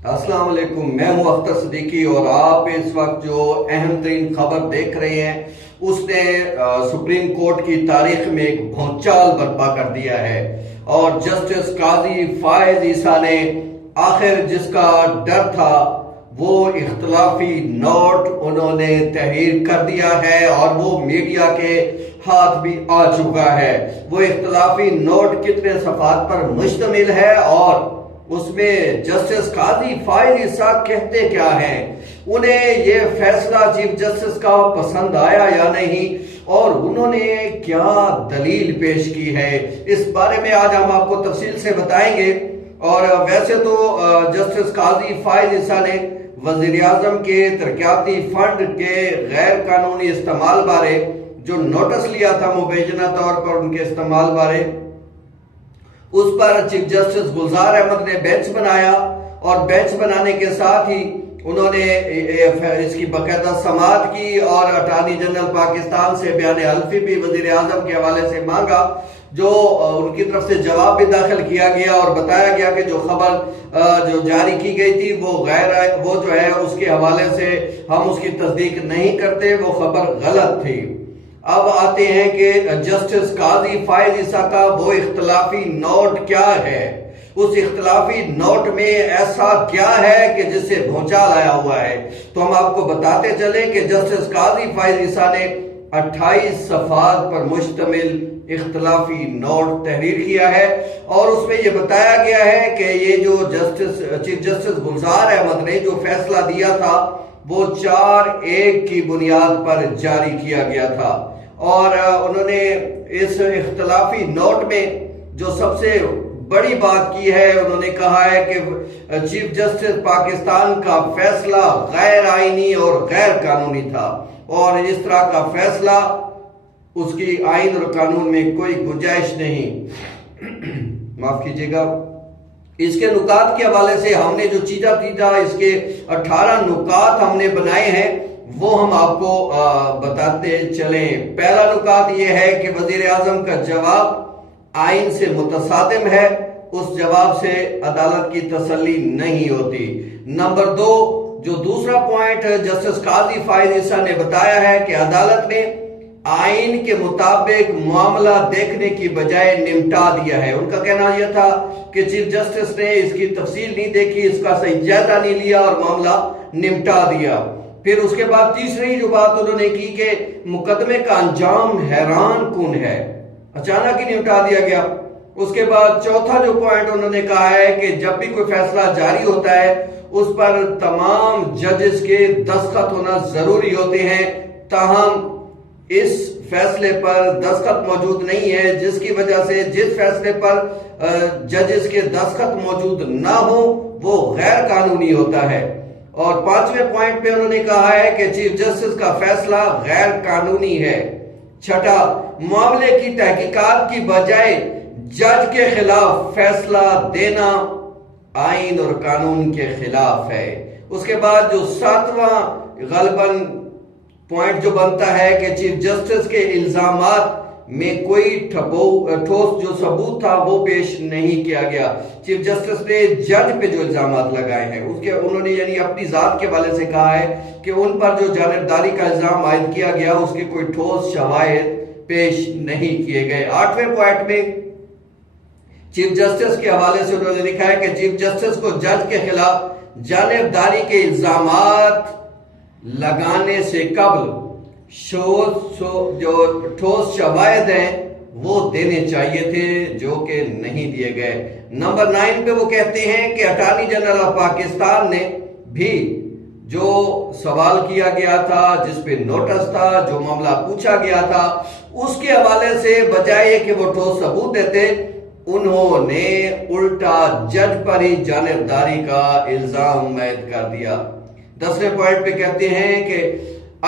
السلام علیکم، میں ہوں اختر صدیقی اور آپ اس وقت جو اہم ترین خبر دیکھ رہے ہیں اس نے سپریم کورٹ کی تاریخ میں ایک بھونچال برپا کر دیا ہے اور جسٹس قاضی فائز عیسیٰ نے آخر جس کا ڈر تھا وہ اختلافی نوٹ انہوں نے تحریر کر دیا ہے اور وہ میڈیا کے ہاتھ بھی آ چکا ہے۔ وہ اختلافی نوٹ کتنے صفحات پر مشتمل ہے اور اس میں جسٹس قاضی فائز عیسیٰ کہتے کیا ہیں، انہیں یہ فیصلہ چیف جسٹس کا پسند آیا یا نہیں اور انہوں نے کیا دلیل پیش کی ہے، اس بارے میں آج ہم آپ کو تفصیل سے بتائیں گے۔ اور ویسے تو جسٹس قاضی فائز عیسیٰ نے وزیر اعظم کے ترقیاتی فنڈ کے غیر قانونی استعمال بارے جو نوٹس لیا تھا مبینہ طور پر ان کے استعمال بارے، اس پر چیف جسٹس گلزار احمد نے بینچ بنایا اور بینچ بنانے کے ساتھ ہی انہوں نے اس کی باقاعدہ سماعت کی اور اٹارنی جنرل پاکستان سے بیان حلفی بھی وزیر اعظم کے حوالے سے مانگا، جو ان کی طرف سے جواب بھی داخل کیا گیا اور بتایا گیا کہ جو خبر جو جاری کی گئی تھی وہ جو ہے اس کے حوالے سے ہم اس کی تصدیق نہیں کرتے، وہ خبر غلط تھی۔ اب آتے ہیں کہ جسٹس قاضی فائز عیسیٰ کا وہ اختلافی نوٹ کیا ہے، اس اختلافی نوٹ میں ایسا کیا ہے کہ جس سے بھونچال آیا ہوا ہے۔ تو ہم آپ کو بتاتے چلیں کہ جسٹس قاضی فائز عیسیٰ نے 28 صفحات پر مشتمل اختلافی نوٹ تحریر کیا ہے اور اس میں یہ بتایا گیا ہے کہ یہ جو چیف جسٹس گلزار احمد نے جو فیصلہ دیا تھا وہ 4-1 کی بنیاد پر جاری کیا گیا تھا، اور انہوں نے اس اختلافی نوٹ میں جو سب سے بڑی بات کی ہے، انہوں نے کہا ہے کہ چیف جسٹس پاکستان کا فیصلہ غیر آئینی اور غیر قانونی تھا اور اس طرح کا فیصلہ اس کی آئین اور قانون میں کوئی گنجائش نہیں۔ معاف کیجیے گا، اس کے نکات کے حوالے سے ہم نے جو چیزیں اس کے 18 نکات ہم نے بنائے ہیں وہ ہم آپ کو بتاتے چلیں۔ پہلا نکات یہ ہے کہ وزیر اعظم کا جواب آئین سے متصادم ہے، اس جواب سے عدالت کی تسلی نہیں ہوتی۔ نمبر 2، جو دوسرا پوائنٹ جسٹس قاضی فائز عیسیٰ نے بتایا ہے کہ عدالت نے آئین کے مطابق معاملہ دیکھنے کی بجائے نمٹا دیا ہے۔ ان کا کہنا یہ تھا کہ چیف جسٹس نے اس کی تفصیل نہیں دیکھی، اس کا صحیح جائزہ نہیں لیا اور معاملہ نمٹا دیا۔ پھر اس کے بعد تیسری جو بات انہوں نے کی کہ مقدمے کا انجام حیران کن ہے، اچانک ہی نمٹا دیا گیا۔ اس کے بعد چوتھا جو پوائنٹ انہوں نے کہا ہے کہ جب بھی کوئی فیصلہ جاری ہوتا ہے اس پر تمام ججز کے دستخط ہونا ضروری ہوتے ہیں، تاہم اس فیصلے پر دستخط موجود نہیں ہے، جس کی وجہ سے جس فیصلے پر ججز کے دستخط موجود نہ ہو وہ غیر قانونی ہوتا ہے۔ اور 5ویں پوائنٹ پہ انہوں نے کہا ہے کہ چیف جسٹس کا فیصلہ غیر قانونی ہے۔ چھٹا، معاملے کی تحقیقات کی بجائے جج کے خلاف فیصلہ دینا آئین اور قانون کے خلاف ہے۔ اس کے بعد جو 7واں غالباً پوائنٹ جو بنتا ہے کہ چیف جسٹس کے الزامات میں کوئی ٹھوس جو ثبوت تھا وہ پیش نہیں کیا گیا۔ چیف جسٹس نے جج پہ جو الزامات لگائے ہیں انہوں نے یعنی اپنی ذات کے حوالے سے کہا ہے کہ ان پر جو جانبداری کا الزام عائد کیا گیا اس کے کوئی ٹھوس شواہد پیش نہیں کیے گئے۔ 8ویں پوائنٹ میں چیف جسٹس کے حوالے سے انہوں نے لکھا ہے کہ چیف جسٹس کو جج کے خلاف جانبداری کے الزامات لگانے سے قبل جو ٹھوس شواہد ہیں وہ دینے چاہیے تھے جو کہ نہیں دیے گئے۔ نمبر 9 پہ وہ کہتے ہیں کہ اٹارنی جنرل آف پاکستان نے بھی جو سوال کیا گیا تھا، جس پہ نوٹس تھا، جو معاملہ پوچھا گیا تھا، اس کے حوالے سے بجائے کہ وہ ٹھوس ثبوت دیتے انہوں نے الٹا جج پر ہی جانبداری کا الزام عائد کر دیا۔ 10ویں پوائنٹ پہ کہتے ہیں کہ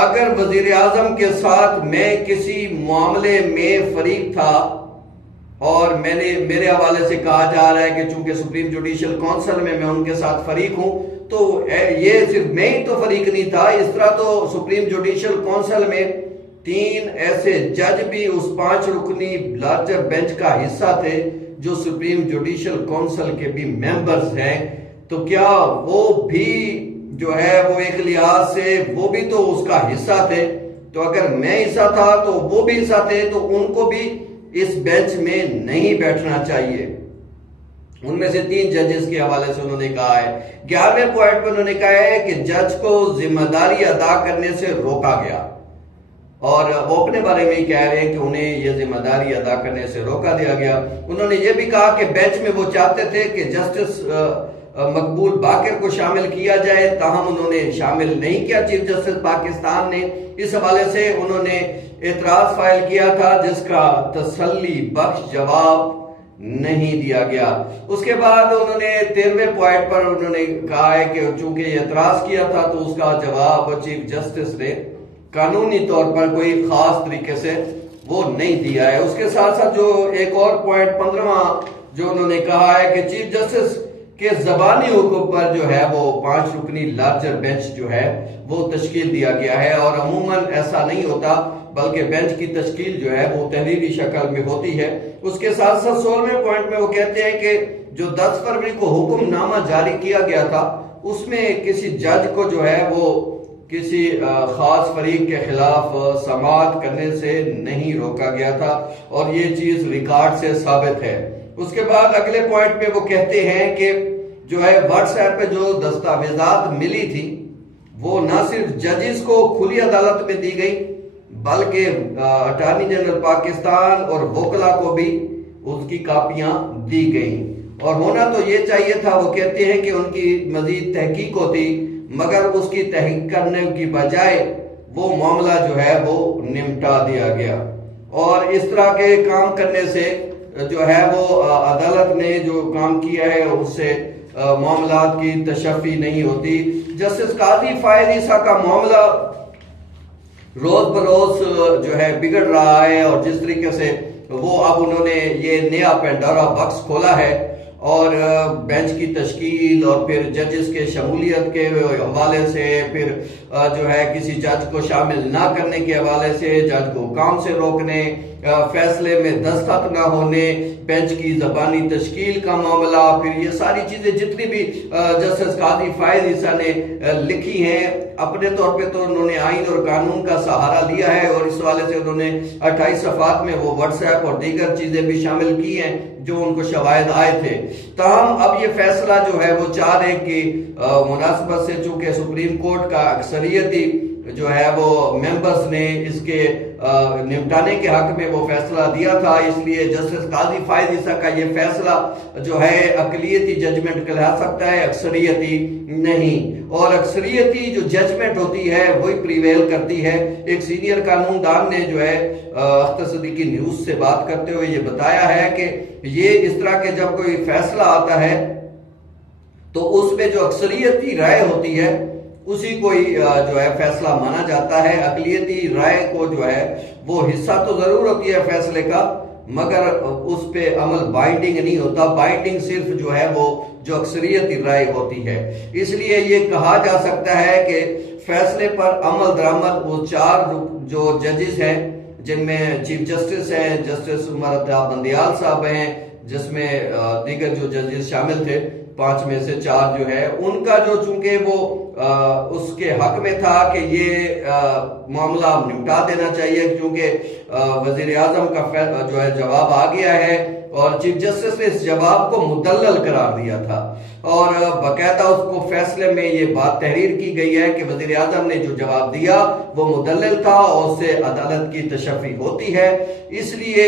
اگر وزیر اعظم کے ساتھ میں کسی معاملے میں فریق تھا اور میرے حوالے سے کہا جا رہا ہے کہ چونکہ سپریم جوڈیشل کونسل میں ان کے ساتھ فریق ہوں، تو یہ صرف میں ہی تو فریق نہیں تھا، اس طرح تو سپریم جوڈیشل کونسل میں 3 ایسے جج بھی اس 5 رکنی لارجر بینچ کا حصہ تھے جو سپریم جوڈیشل کونسل کے بھی ممبرز ہیں۔ تو کیا وہ بھی جو ہے وہ ایک لحاظ سے وہ بھی تو اس کا حصہ تھے؟ تو اگر میں حصہ تھا تو وہ بھی حصہ تھے، تو ان کو بھی اس بینچ میں نہیں بیٹھنا چاہیے۔ ان میں سے 3 ججز کے حوالے سے انہوں نے کہا ہے۔ 11ویں پوائنٹ پہ انہوں نے کہا ہے کہ جج کو ذمہ داری ادا کرنے سے روکا گیا، اور وہ اپنے بارے میں ہی کہہ رہے ہیں کہ انہیں یہ ذمہ داری ادا کرنے سے روکا دیا گیا۔ انہوں نے یہ بھی کہا کہ بینچ میں وہ چاہتے تھے کہ جسٹس مقبول باقر کو شامل کیا جائے، تاہم انہوں نے شامل نہیں کیا چیف جسٹس پاکستان نے۔ اس حوالے سے انہوں نے اعتراض فائل کیا تھا جس کا تسلی بخش جواب نہیں دیا گیا۔ اس کے بعد انہوں نے 13ویں پوائنٹ پر انہوں نے کہا ہے کہ چونکہ یہ اعتراض کیا تھا تو اس کا جواب چیف جسٹس نے قانونی طور پر کوئی خاص طریقے سے وہ نہیں دیا ہے۔ اس کے ساتھ ساتھ جو ایک اور پوائنٹ 15واں جو انہوں نے کہا ہے کہ چیف جسٹس کے زبانی حقوق پر جو ہے وہ 5 رکنی لارجر بینچ جو ہے وہ تشکیل دیا گیا ہے، اور عموماً ایسا نہیں ہوتا بلکہ بینچ کی تشکیل جو ہے وہ تحریری شکل میں ہوتی ہے۔ اس کے ساتھ ساتھ 16ویں پوائنٹ میں وہ کہتے ہیں کہ جو 10 فروری کو حکم نامہ جاری کیا گیا تھا اس میں کسی جج کو جو ہے وہ کسی خاص فریق کے خلاف سماعت کرنے سے نہیں روکا گیا تھا، اور یہ چیز ریکارڈ سے ثابت ہے۔ اس کے بعد اگلے پوائنٹ پہ وہ کہتے ہیں کہ جو ہے واٹس ایپ پہ جو دستاویزات ملی تھی وہ نہ صرف ججز کو کھلی عدالت میں دی گئی بلکہ اٹارنی جنرل پاکستان اور وکلا کو بھی اس کی کاپیاں دی گئیں، اور ہونا تو یہ چاہیے تھا۔ وہ کہتے ہیں کہ ان کی مزید تحقیق ہوتی، مگر اس کی تحقیق کرنے کی بجائے وہ معاملہ جو ہے وہ نمٹا دیا گیا، اور اس طرح کے کام کرنے سے جو ہے وہ عدالت نے جو کام کیا ہے اس سے معاملات کی تشفی نہیں ہوتی۔ جسٹس قاضی فائز عیسیٰ کا معاملہ روز بروز جو ہے بگڑ رہا ہے، اور جس طریقے سے وہ اب انہوں نے یہ نیا پینڈورا باکس کھولا ہے، اور بینچ کی تشکیل اور پھر ججز کے شمولیت کے حوالے سے، پھر جو ہے کسی جج کو شامل نہ کرنے کے حوالے سے، جج کو کام سے روکنے، فیصلے میں دستخط نہ ہونے، بینچ کی زبانی تشکیل کا معاملہ، پھر یہ ساری چیزیں جتنی بھی جسٹس قاضی فائز عیسیٰ نے لکھی ہیں، اپنے طور پہ تو انہوں نے آئین اور قانون کا سہارا لیا ہے، اور اس حوالے سے انہوں نے 28 صفحات میں وہ واٹس ایپ اور دیگر چیزیں بھی شامل کی ہیں جو ان کو شواہد آئے تھے۔ تاہم اب یہ فیصلہ جو ہے وہ 4-1 کی مناسبت سے، چونکہ سپریم کورٹ کا اکثریتی جو ہے وہ ممبرز نے اس کے نمٹانے کے حق میں وہ فیصلہ دیا تھا، اس لیے جسٹس قاضی فائز عیسیٰ کا یہ فیصلہ جو ہے اقلیتی ججمنٹ کہلا سکتا ہے، اکثریتی نہیں، اور اکثریتی جو ججمنٹ ہوتی ہے وہی پریویل کرتی ہے۔ ایک سینئر قانون دان نے جو ہے اختر صدیقی نیوز سے بات کرتے ہوئے یہ بتایا ہے کہ یہ اس طرح کے جب کوئی فیصلہ آتا ہے تو اس میں جو اکثریتی رائے ہوتی ہے اسی کو ہی جو ہے فیصلہ مانا جاتا ہے۔ اقلیتی رائے کو جو ہے وہ حصہ تو ضرور ہوتی ہے فیصلے کا، مگر اس پہ عمل بائنڈنگ نہیں ہوتا، بائنڈنگ صرف جو ہے وہ جو اکثریتی رائے ہوتی ہے۔ اس لیے یہ کہا جا سکتا ہے کہ فیصلے پر عمل درآمد وہ 4 جو ججز ہیں، جن میں چیف جسٹس ہیں، جسٹس عمر اتاب بندیال صاحب ہیں، جس میں دیگر جو ججز شامل تھے 5 میں سے 4 جو ہے، ان کا جو چونکہ وہ اس کے حق میں تھا کہ یہ معاملہ نمٹا دینا چاہیے، کیونکہ وزیر اعظم کا جو ہے جواب آ گیا ہے، اور چیف جسٹس نے اس جواب کو مدلل قرار دیا تھا، اور باقاعدہ اس کو فیصلے میں یہ بات تحریر کی گئی ہے کہ وزیر اعظم نے جو جواب دیا وہ مدلل تھا، اور اس سے عدالت کی تشفی ہوتی ہے۔ اس لیے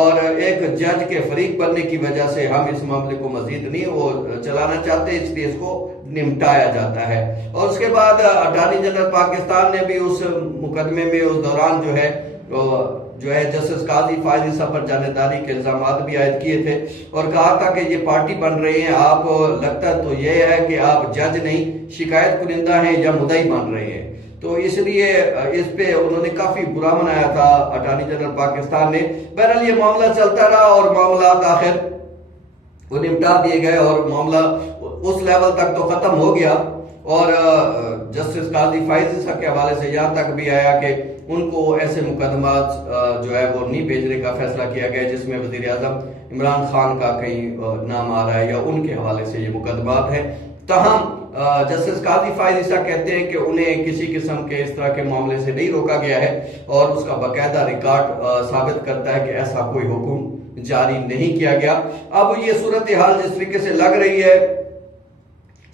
اور ایک جج کے فریق بننے کی وجہ سے ہم اس معاملے کو مزید نہیں وہ چلانا چاہتے، اس لیے اس کو نمٹایا جاتا ہے۔ اور اس کے بعد اٹارنی جنرل پاکستان نے بھی اس مقدمے میں اس دوران جو ہے جسٹس قاضی فائز عیسیٰ پر جانبداری کے الزامات بھی عائد کیے تھے، اور کہا تھا کہ یہ پارٹی بن رہے ہیں، آپ لگتا تو یہ ہے کہ آپ جج نہیں شکایت کنندہ ہیں یا مدعی بن رہے ہیں، تو اس لیے اس پہ انہوں نے کافی برا منایا تھا اٹارنی جنرل پاکستان نے۔ بہرحال یہ معاملہ چلتا رہا، اور معاملات آخر وہ نمٹا دیے گئے، اور معاملہ اس لیول تک تو ختم ہو گیا، اور جسٹس قاضی فائز عیسیٰ کے حوالے سے یہاں تک بھی آیا کہ ان کو ایسے مقدمات جو ہے وہ نہیں بھیجنے کا فیصلہ کیا گیا جس میں وزیر اعظم عمران خان کا کہیں نام آ رہا ہے یا ان کے حوالے سے یہ مقدمات ہیں۔ تاہم جسٹس قاضی فائز عیسیٰ کہتے ہیں کہ انہیں کسی قسم کے اس طرح کے معاملے سے نہیں روکا گیا ہے اور اس کا باقاعدہ ریکارڈ ثابت کرتا ہے کہ ایسا کوئی حکم جاری نہیں کیا گیا۔ اب یہ صورتحال جس طریقے سے لگ رہی ہے،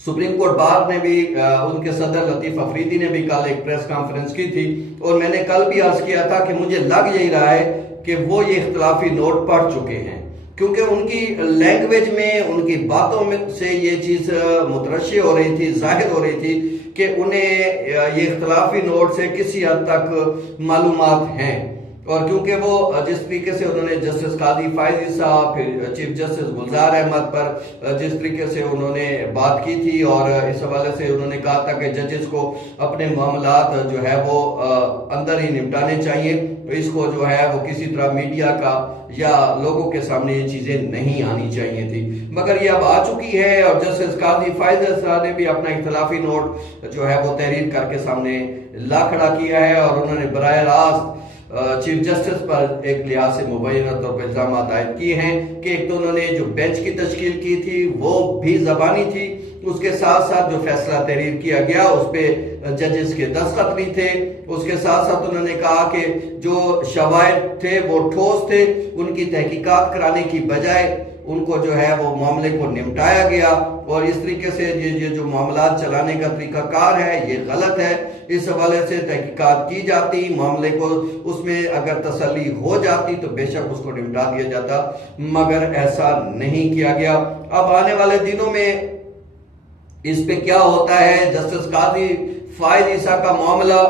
سپریم کورٹ بار نے بھی ان کے صدر لطیف افریدی نے بھی کل ایک پریس کانفرنس کی تھی اور میں نے کل بھی عرض کیا تھا کہ مجھے لگ یہی رہا ہے کہ وہ یہ اختلافی نوٹ پڑھ چکے ہیں، کیونکہ ان کی لینگویج میں، ان کی باتوں میں سے یہ چیز مترشح ہو رہی تھی، ظاہر ہو رہی تھی کہ انہیں یہ اختلافی نوٹ سے کسی حد تک معلومات ہیں۔ اور کیونکہ وہ جس طریقے سے انہوں نے جسٹس قاضی فائز عیسیٰ، پھر چیف جسٹس گلزار احمد پر جس طریقے سے انہوں نے بات کی تھی اور اس حوالے سے انہوں نے کہا تھا کہ ججز کو اپنے معاملات جو ہے وہ اندر ہی نمٹانے چاہیے، اس کو جو ہے وہ کسی طرح میڈیا کا یا لوگوں کے سامنے یہ چیزیں نہیں آنی چاہیے تھی، مگر یہ اب آ چکی ہے۔ اور جسٹس قاضی فائز عیسیٰ نے بھی اپنا اختلافی نوٹ جو ہے وہ تحریر کر کے سامنے لا کھڑا کیا ہے اور انہوں نے براہ راست چیف جسٹس پر ایک لحاظ سے مبینہ طور پر الزامات عائد کیے ہیں کہ ایک تو انہوں نے جو بینچ کی تشکیل کی تھی وہ بھی زبانی تھی، اس کے ساتھ ساتھ جو فیصلہ تحریر کیا گیا اس پہ ججز کے دستخط نہیں تھے، اس کے ساتھ ساتھ انہوں نے کہا کہ جو شواہد تھے وہ ٹھوس تھے، ان کی تحقیقات کرانے کی بجائے ان کو جو ہے وہ معاملے کو نمٹایا گیا اور اس طریقے سے یہ جو معاملات چلانے کا طریقہ کار ہے یہ غلط ہے۔ اس حوالے سے تحقیقات کی جاتی، معاملے کو اس میں اگر تسلی ہو جاتی تو بے شک اس کو نمٹا دیا جاتا، مگر ایسا نہیں کیا گیا۔ اب آنے والے دنوں میں اس پہ کیا ہوتا ہے، جسٹس قاضی فائز عیسیٰ کا معاملہ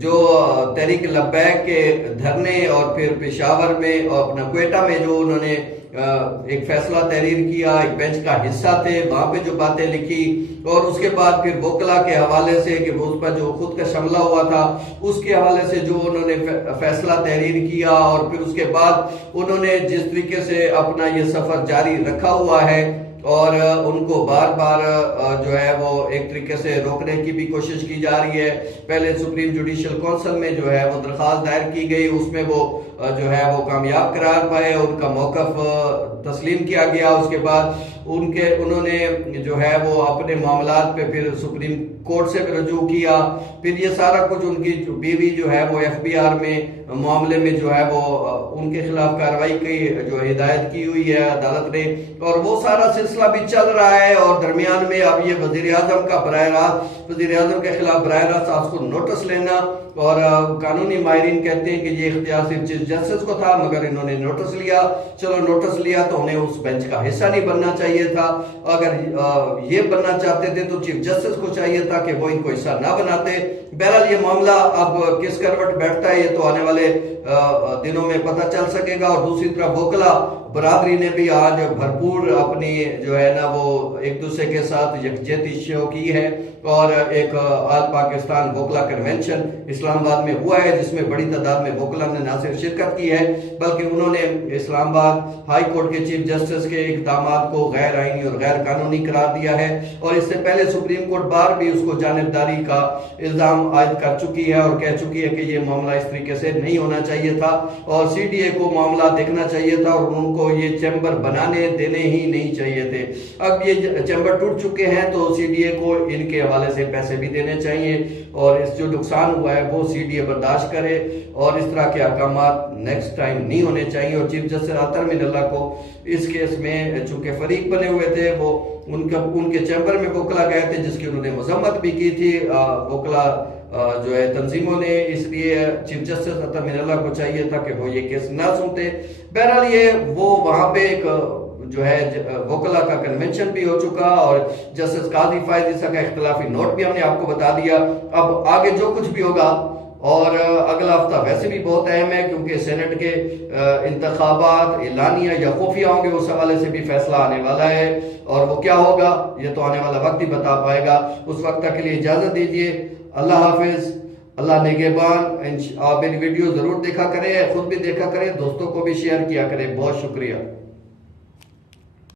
جو تحریک لبیک کے دھرنے اور پھر پشاور میں اور اپنا کوئٹہ میں جو انہوں نے ایک فیصلہ تحریر کیا، ایک بینچ کا حصہ تھے، وہاں پہ جو باتیں لکھی اور اس کے بعد پھر وکلا کے حوالے سے کہ اس پر جو خود کا شملہ ہوا تھا اس کے حوالے سے جو انہوں نے فیصلہ تحریر کیا اور پھر اس کے بعد انہوں نے جس طریقے سے اپنا یہ سفر جاری رکھا ہوا ہے اور ان کو بار بار جو ہے وہ ایک طریقے سے روکنے کی بھی کوشش کی جا رہی ہے۔ پہلے سپریم جوڈیشل کونسل میں جو ہے وہ درخواست دائر کی گئی، اس میں وہ جو ہے وہ کامیاب قرار پائے، ان کا موقف تسلیم کیا گیا۔ اس کے بعد انہوں نے جو ہے وہ اپنے معاملات پہ پھر سپریم کورٹ سے رجوع کیا، پھر یہ سارا کچھ ان کی بیوی جو ہے وہ FBR میں معاملے میں جو ہے وہ ان کے خلاف کارروائی کی جو ہدایت کی ہوئی ہے عدالت نے، اور وہ سارا سلسلہ بھی چل رہا ہے۔ اور درمیان میں اب یہ وزیر اعظم کے خلاف براہ راست آپ کو نوٹس لینا، اور قانونی ماہرین کہتے ہیں کہ یہ اختیار صرف چیف جسٹس کو تھا، مگر انہوں نے نوٹس لیا۔ چلو نوٹس لیا تو انہیں اس بینچ کا حصہ نہیں بننا چاہیے تھا، اگر یہ بننا چاہتے تھے تو چیف جسٹس کو چاہیے تھا کہ وہ ان کو حصہ نہ بناتے۔ بہرحال یہ معاملہ اب کس کروٹ بیٹھتا ہے یہ تو آنے والے دنوں میں پتہ چل سکے گا۔ اور دوسری طرف وکلا برادری نے بھی آج بھرپور اپنی جو ہے نا وہ ایک دوسرے کے ساتھ یکجہتی شو کی ہے، اور ایک آل پاکستان وکلا کنونشن اسلام آباد میں ہوا ہے جس میں بڑی تعداد میں وکلا نے نہ صرف شرکت کی ہے بلکہ انہوں نے اسلام آباد ہائی کورٹ کے چیف جسٹس کے اقدامات کو غیر آئینی اور غیر قانونی قرار دیا ہے، اور اس سے پہلے سپریم کورٹ بار بھی اس کو جانبداری کا الزام عائد کر چکی ہے اور کہہ چکی ہے کہ یہ معاملہ اس طریقے سے نہیں ہونا چاہیے تھا، اور CDA کو معاملہ دیکھنا چاہیے تھا اور ان کو یہ چیمبر بنانے دینے ہی نہیں چاہیے تھے۔ اب یہ چیمبر ٹوٹ چکے ہیں تو CDA کو ان کے حوالے سے پیسے بھی دینے چاہیے، اور اس جو نقصان ہوا ہے وہ CDA برداشت کرے، اور اس طرح کے احکامات نیکسٹ ٹائم نہیں ہونے چاہیے۔ اور چیف جسٹس اختر اللہ کو اس کیس میں چونکہ فریق بنے ہوئے تھے، وہ ان کے چیمبر میں وکلا گئے تھے جس کی انہوں نے مذمت بھی کی تھی وکلا جو ہے تنظیموں نے، اس لیے چیف جسٹس اختر اللہ کو چاہیے تھا کہ وہ یہ کیس نہ سنتے۔ بہرحال یہ وہ وہاں پہ ایک جو ہے وکلا کا کنونشن بھی ہو چکا، اور جسٹس قاضی فائز عیسیٰ کا اختلافی نوٹ بھی ہم نے آپ کو بتا دیا۔ اب آگے جو کچھ بھی ہوگا، اور اگلا ہفتہ ویسے بھی بہت اہم ہے کیونکہ سینٹ کے انتخابات اعلانیہ یا خفیہ ہوں گے، اس حوالے سے بھی فیصلہ آنے والا ہے، اور وہ کیا ہوگا یہ تو آنے والا وقت ہی بتا پائے گا۔ اس وقت تک کے لیے اجازت دیجیے، اللہ حافظ، اللہ نگہبان۔ آپ میری ویڈیو ضرور دیکھا کریں، خود بھی دیکھا کریں، دوستوں کو بھی شیئر کیا کریں۔ بہت شکریہ۔